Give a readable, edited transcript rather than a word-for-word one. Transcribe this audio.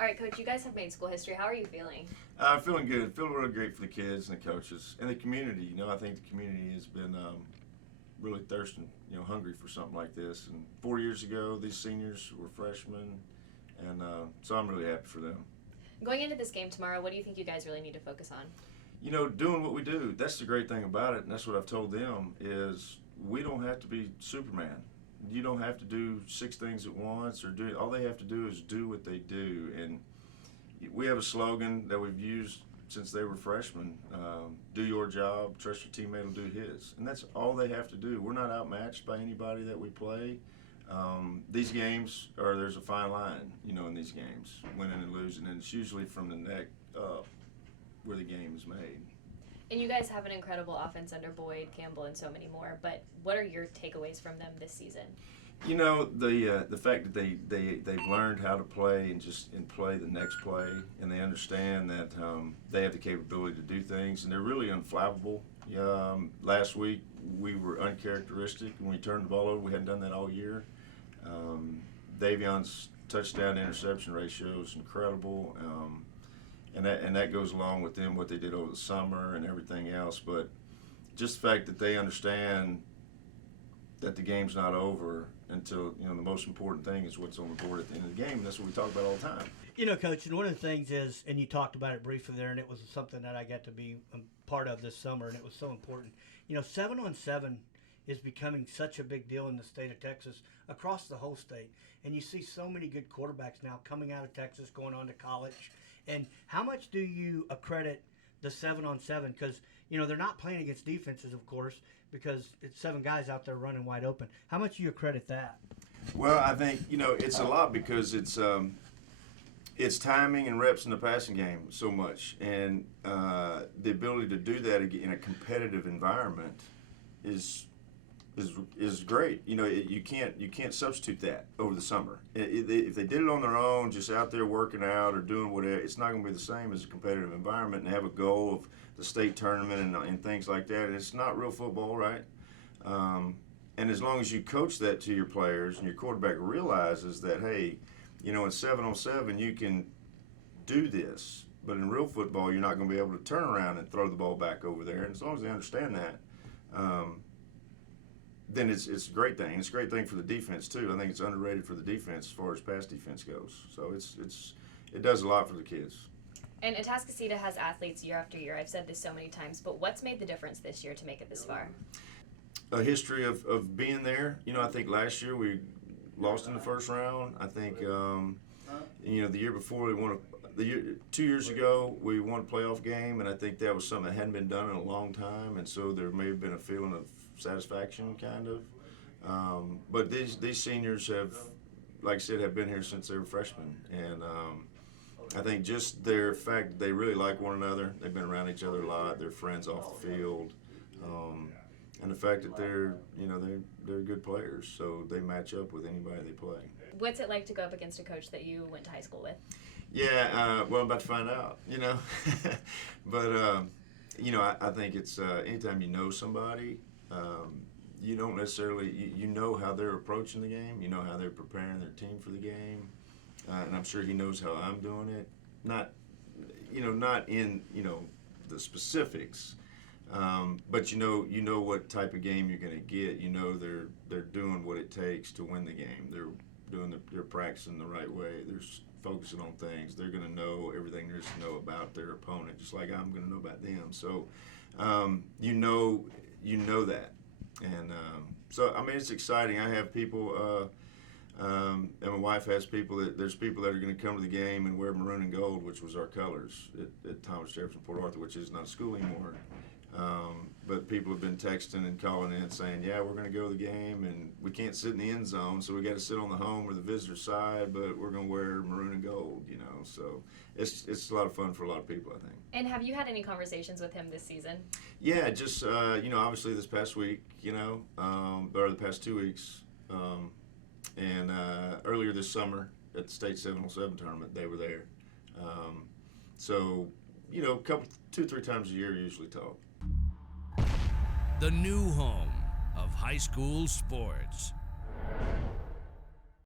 All right, Coach, you guys have made school history. How are you feeling? Feeling good. Feeling really great for the kids and the coaches and the community. I think the community has been really thirsting, hungry for something like this. And 4 years ago, these seniors were freshmen, and so I'm really happy for them. Going into this game tomorrow, what do you think you guys really need to focus on? Doing what we do. That's the great thing about it, and that's what I've told them is we don't have to be Superman. You don't have to do 6 things at once all they have to do is do what they do. And we have a slogan that we've used since they were freshmen, do your job, trust your teammate will do his. And that's all they have to do. We're not outmatched by anybody that we play. These games, there's a fine line, in these games, winning and losing, and it's usually from the neck up where the game is made. And you guys have an incredible offense under Boyd, Campbell, and so many more, but what are your takeaways from them this season? The fact that they've learned how to play and play the next play, and they understand that they have the capability to do things, and they're really unflappable. Last week we were uncharacteristic when we turned the ball over. We hadn't done that all year. Davion's touchdown to interception ratio is incredible, and that goes along with them what they did over the summer and everything else. But just the fact that they understand that the game's not over until, the most important thing is what's on the board at the end of the game, and that's what we talk about all the time. Coach, and one of the things is, and you talked about it briefly there, and it was something that I got to be a part of this summer, and it was so important. 7-on-7 is becoming such a big deal in the state of Texas, across the whole state. And you see so many good quarterbacks now coming out of Texas, going on to college. And how much do you accredit the 7-on-7? Because, they're not playing against defenses, of course, because it's 7 guys out there running wide open. How much do you accredit that? Well, I think, it's a lot because it's timing and reps in the passing game so much. And the ability to do that in a competitive environment is great. You can't substitute that over the summer. If they did it on their own, just out there working out or doing whatever, it's not going to be the same as a competitive environment and have a goal of the state tournament and things like that. And it's not real football, right? And as long as you coach that to your players and your quarterback realizes that, hey, in 7-on-7 you can do this, but in real football you're not going to be able to turn around and throw the ball back over there. And as long as they understand that, then it's a great thing. It's a great thing for the defense too. I think it's underrated for the defense as far as pass defense goes. So it does a lot for the kids. And Atascocita has athletes year after year. I've said this so many times, but what's made the difference this year to make it this far? A history of being there. I think last year we lost in the first round. I think the year before we won 2 years ago we won a playoff game, and I think that was something that hadn't been done in a long time, and so there may have been a feeling of satisfaction, kind of. But these seniors have, like I said, have been here since they were freshmen, and I think just their fact that they really like one another, they've been around each other a lot, they're friends off the field, and the fact that they're good players, so they match up with anybody they play. What's it like to go up against a coach that you went to high school with? Yeah, well, I'm about to find out, but I think it's anytime you know somebody. You don't necessarily, you know how they're approaching the game, you know how they're preparing their team for the game, and I'm sure he knows how I'm doing it. Not in, the specifics, but you know what type of game you're going to get. They're doing what it takes to win the game. They're practicing the right way. They're focusing on things. They're going to know everything there is to know about their opponent, just like I'm going to know about them. So, you know that. And so, it's exciting. I have people, and my wife has people, there's people that are going to come to the game and wear maroon and gold, which was our colors at Thomas Jefferson Port Arthur, which is not a school anymore. But people have been texting and calling in saying, yeah, we're going to go to the game, and we can't sit in the end zone, so we got to sit on the home or the visitor side, but we're going to wear maroon and gold, So it's a lot of fun for a lot of people, I think. And have you had any conversations with him this season? Yeah, just, obviously this past week, or the past 2 weeks, and earlier this summer at the state 7-on-7 tournament, they were there. So, 2-3 times a year usually talk. The new home of high school sports.